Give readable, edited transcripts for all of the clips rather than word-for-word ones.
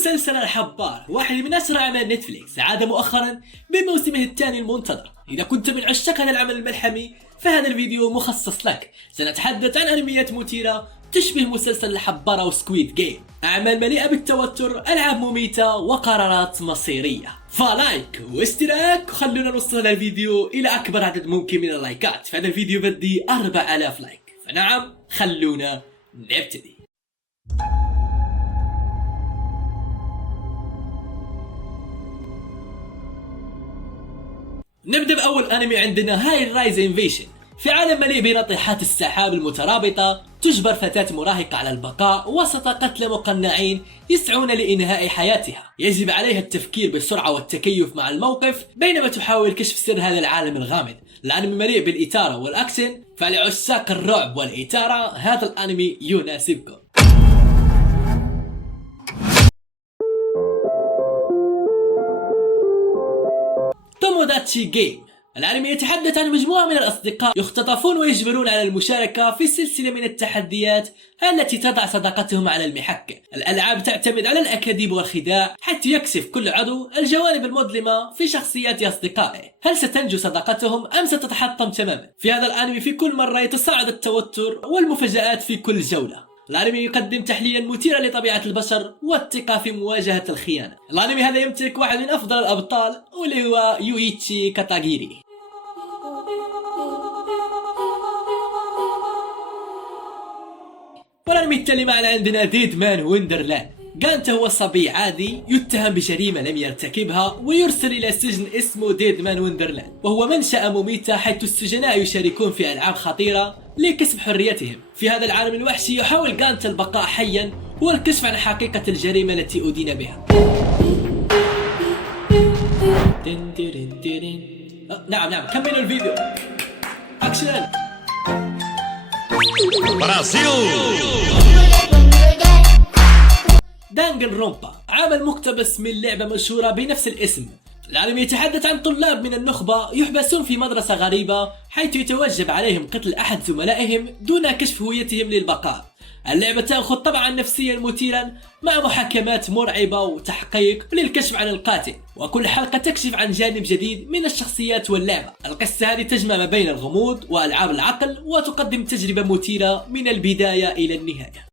مسلسل الحبار واحد من أسرع أعمال نتفليكس عاد مؤخرا بموسمه الثاني المنتظر. إذا كنت من عشاق هذا العمل الملحمي فهذا الفيديو مخصص لك. سنتحدث عن أنميات مثيرة تشبه مسلسل الحبار أو سكويد جيم، أعمال مليئة بالتوتر، ألعاب مميتة وقرارات مصيرية. فلايك واشتراك وخلونا نوصل هذا الفيديو إلى أكبر عدد ممكن من اللايكات. في هذا الفيديو بدي 4000 لايك، فنعم خلونا نبتدي. نبدأ بأول أنمي عندنا، هاي رايز انفيشن. في عالم مليء بناطحات السحاب المترابطة تجبر فتاة مراهقة على البقاء وسط قتلى مقنعين يسعون لإنهاء حياتها. يجب عليها التفكير بسرعة والتكيف مع الموقف بينما تحاول كشف سر هذا العالم الغامض. الأنمي مليء بالإثارة والأكشن، فلعشاق الرعب والإثارة هذا الأنمي يناسبكم. توموداتشي جيم. الأنمي يتحدث عن مجموعة من الأصدقاء يختطفون ويجبرون على المشاركة في سلسلة من التحديات التي تضع صداقتهم على المحك. الألعاب تعتمد على الأكاذيب والخداع حيث يكشف كل عضو الجوانب المظلمة في شخصيات أصدقائه. هل ستنجو صداقتهم أم ستتحطم تماما؟ في هذا الأنمي في كل مرة يتصاعد التوتر والمفاجآت في كل جولة. الأنمي يقدم تحليلا مثيرا لطبيعة البشر والثقة في مواجهة الخيانة. الأنمي هذا يمتلك واحد من أفضل الأبطال واللي هو يويتشي كاتاغيري. والأنمي التالي معنا عندنا ديد مان وندرلاند. جانتا هو صبي عادي يتهم بجريمة لم يرتكبها ويرسل إلى سجن اسمه ديد مان وندرلاند، وهو منشأة مميتة حيث السجناء يشاركون في ألعاب خطيرة لكسب حريتهم. في هذا العالم الوحشي يحاول جانتا البقاء حيا والكشف عن حقيقة الجريمة التي أدين بها. نعم كملوا الفيديو. أكشن. دانجن رومبا عمل مقتبس من لعبة مشهورة بنفس الاسم. الأنمي يتحدث عن طلاب من النخبة يحبسون في مدرسة غريبة حيث يتوجب عليهم قتل أحد زملائهم دون كشف هويتهم للبقاء. اللعبة تأخذ طبعا نفسيا مثيرا مع محاكمات مرعبة وتحقيق للكشف عن القاتل، وكل حلقة تكشف عن جانب جديد من الشخصيات واللعبة. القصة هذه تجمع ما بين الغموض وألعاب العقل وتقدم تجربة مثيرة من البداية إلى النهاية.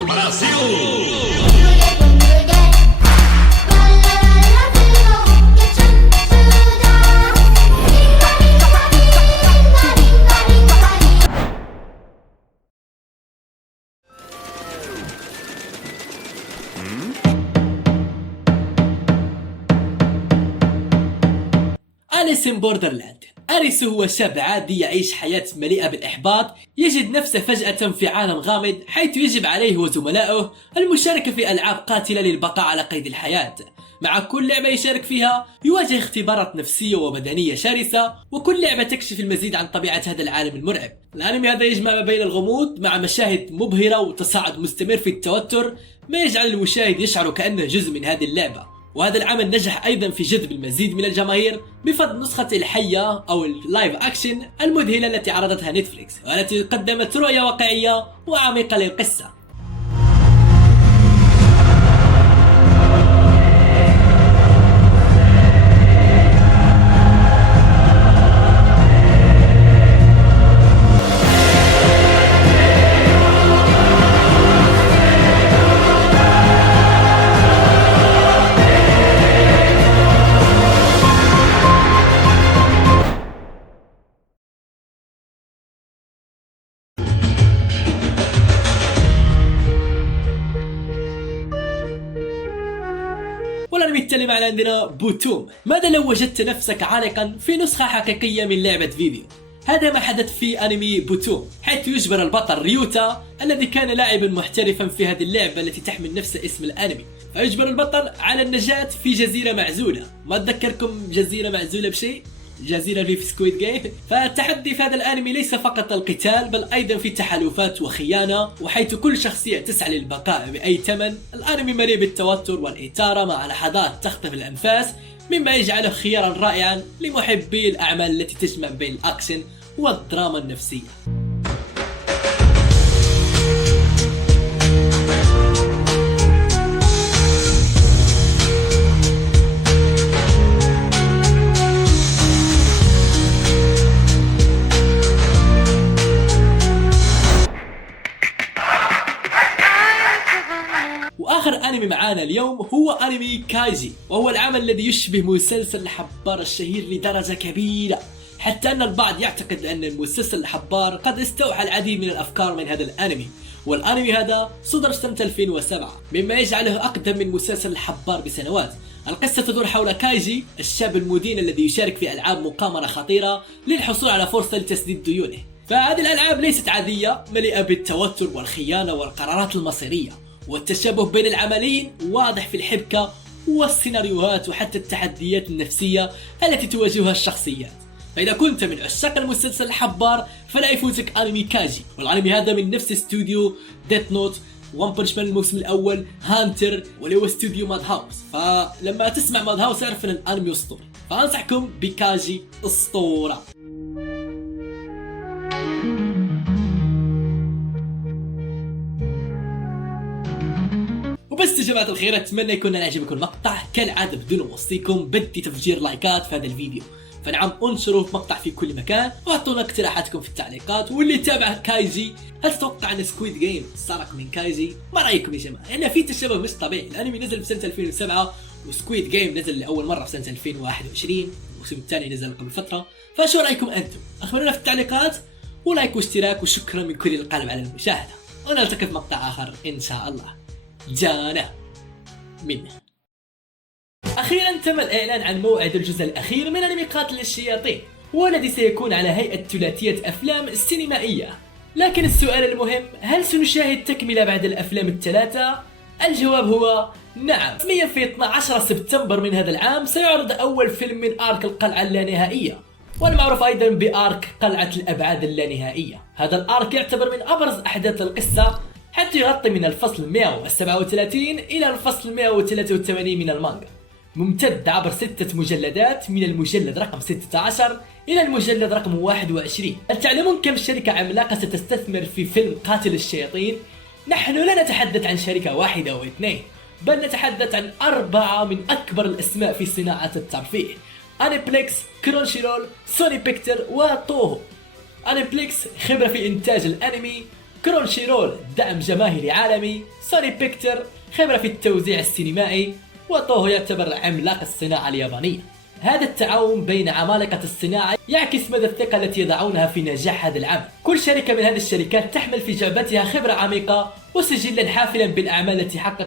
أليس إن بوردرلاند. أليس هو شاب عادي يعيش حياة مليئة بالإحباط، يجد نفسه فجأة في عالم غامض حيث يجب عليه وزملائه المشاركة في ألعاب قاتلة للبقاء على قيد الحياة. مع كل لعبة يشارك فيها يواجه اختبارات نفسية وبدنية شرسة، وكل لعبة تكشف المزيد عن طبيعة هذا العالم المرعب. الأنمي هذا يجمع ما بين الغموض مع مشاهد مبهرة وتصاعد مستمر في التوتر، ما يجعل المشاهد يشعر كأنه جزء من هذه اللعبة. وهذا العمل نجح أيضا في جذب المزيد من الجماهير بفضل نسخة الحية أو اللايف أكشن المذهلة التي عرضتها نتفليكس، والتي قدمت رؤية واقعية وعميقة للقصة. والأنمي التالي معنا عندنا بوتوم. ماذا لو وجدت نفسك عالقا في نسخة حقيقية من لعبة فيديو؟ هذا ما حدث في أنمي بوتوم، حيث يجبر البطل ريوتا الذي كان لاعبا محترفا في هذه اللعبة التي تحمل نفس اسم الأنمي، فيجبر البطل على النجاة في جزيرة معزولة. ما تذكركم جزيرة معزولة بشيء؟ جزيرة في سكويد جيم. فالتحدي في هذا الأنمي ليس فقط القتال بل أيضا في تحالفات وخيانة، وحيث كل شخصية تسعى للبقاء بأي ثمن. الأنمي مليء بالتوتر والإثارة مع لحظات تخطف الأنفاس، مما يجعله خيارا رائعا لمحبي الأعمال التي تجمع بين الأكشن والدراما النفسية. آخر أنمي معانا اليوم هو أنمي كايجي، وهو العمل الذي يشبه مسلسل الحبار الشهير لدرجة كبيرة، حتى أن البعض يعتقد أن المسلسل الحبار قد استوحى العديد من الأفكار من هذا الأنمي. والأنمي هذا صدر سنة 2007 مما يجعله أقدم من مسلسل الحبار بسنوات. القصة تدور حول كايجي الشاب المدين الذي يشارك في ألعاب مقامرة خطيرة للحصول على فرصة لتسديد ديونه. فهذه الألعاب ليست عادية، مليئة بالتوتر والخيانة والقرارات المصيرية، والتشابه بين العملين واضح في الحبكة والسيناريوهات وحتى التحديات النفسية التي تواجهها الشخصيات. فإذا كنت من عشاق المسلسل الحبار فلا يفوتك أنمي كايجي، والأنمي هذا من نفس استوديو ديث نوت، ون بنش مان الموسم الأول، هانتر، واللي هو استوديو ماد هاوس. فلما تسمع ماد هاوس اعرف أن الأنمي أسطوري، فأنصحكم بكايجي أسطورة. وبس يا جماعة الخير، أتمنى يكون عجبكم المقطع. كالعادة بدون وصيكم بدي تفجير لايكات في هذا الفيديو، فنعم انشروا المقطع في كل مكان واعطونا اقتراحاتكم في التعليقات. واللي يتابع كايجي، هل تتوقع ان سكويد جيم سرق من كايجي؟ ما رايكم يا جماعه؟ لان في تشابه مش طبيعي. الانمي نزل بسنه 2007 وسكويد جيم نزل لاول مره في سنه 2021، الموسم الثاني نزل قبل فتره. فشو رايكم انتم؟ اخبرونا في التعليقات، ولايك واشتراك وشكرا من كل القلب على المشاهده، ونلتقي في مقطع اخر ان شاء الله. جانا منه. أخيرا تم الإعلان عن موعد الجزء الأخير من أنمي قاتل الشياطين، والذي سيكون على هيئة ثلاثية أفلام سينمائية. لكن السؤال المهم، هل سنشاهد تكملة بعد الأفلام الثلاثة؟ الجواب هو نعم. رسميا في 12 سبتمبر من هذا العام سيعرض أول فيلم من آرك القلعة اللانهائية، والمعروف أيضا بآرك قلعة الأبعاد اللانهائية. هذا الآرك يعتبر من أبرز أحداث القصة، حتى يغطي من الفصل 137 إلى الفصل 183 من المانجا، ممتد عبر 6 مجلدات من المجلد رقم 16 إلى المجلد رقم 21. هل تعلمون كم شركة عملاقة ستستثمر في فيلم قاتل الشياطين؟ نحن لا نتحدث عن شركة واحدة أو اثنين، بل نتحدث عن 4 من أكبر الأسماء في صناعة الترفيه: أنيبليكس، كرونشيرول، سوني بيكتر، وتوهو. أنيبليكس خبرة في إنتاج الأنمي، كرونشيرول دعم جماهيري عالمي، سوني بيكتر خبرة في التوزيع السينمائي، وتوهو يعتبر عملاق الصناعة اليابانية. هذا التعاون بين عمالقة الصناعة يعكس مدى الثقة التي يضعونها في نجاح هذا العمل. كل شركة من هذه الشركات تحمل في جعبتها خبرة عميقة وسجلا حافلا بالأعمال التي حققت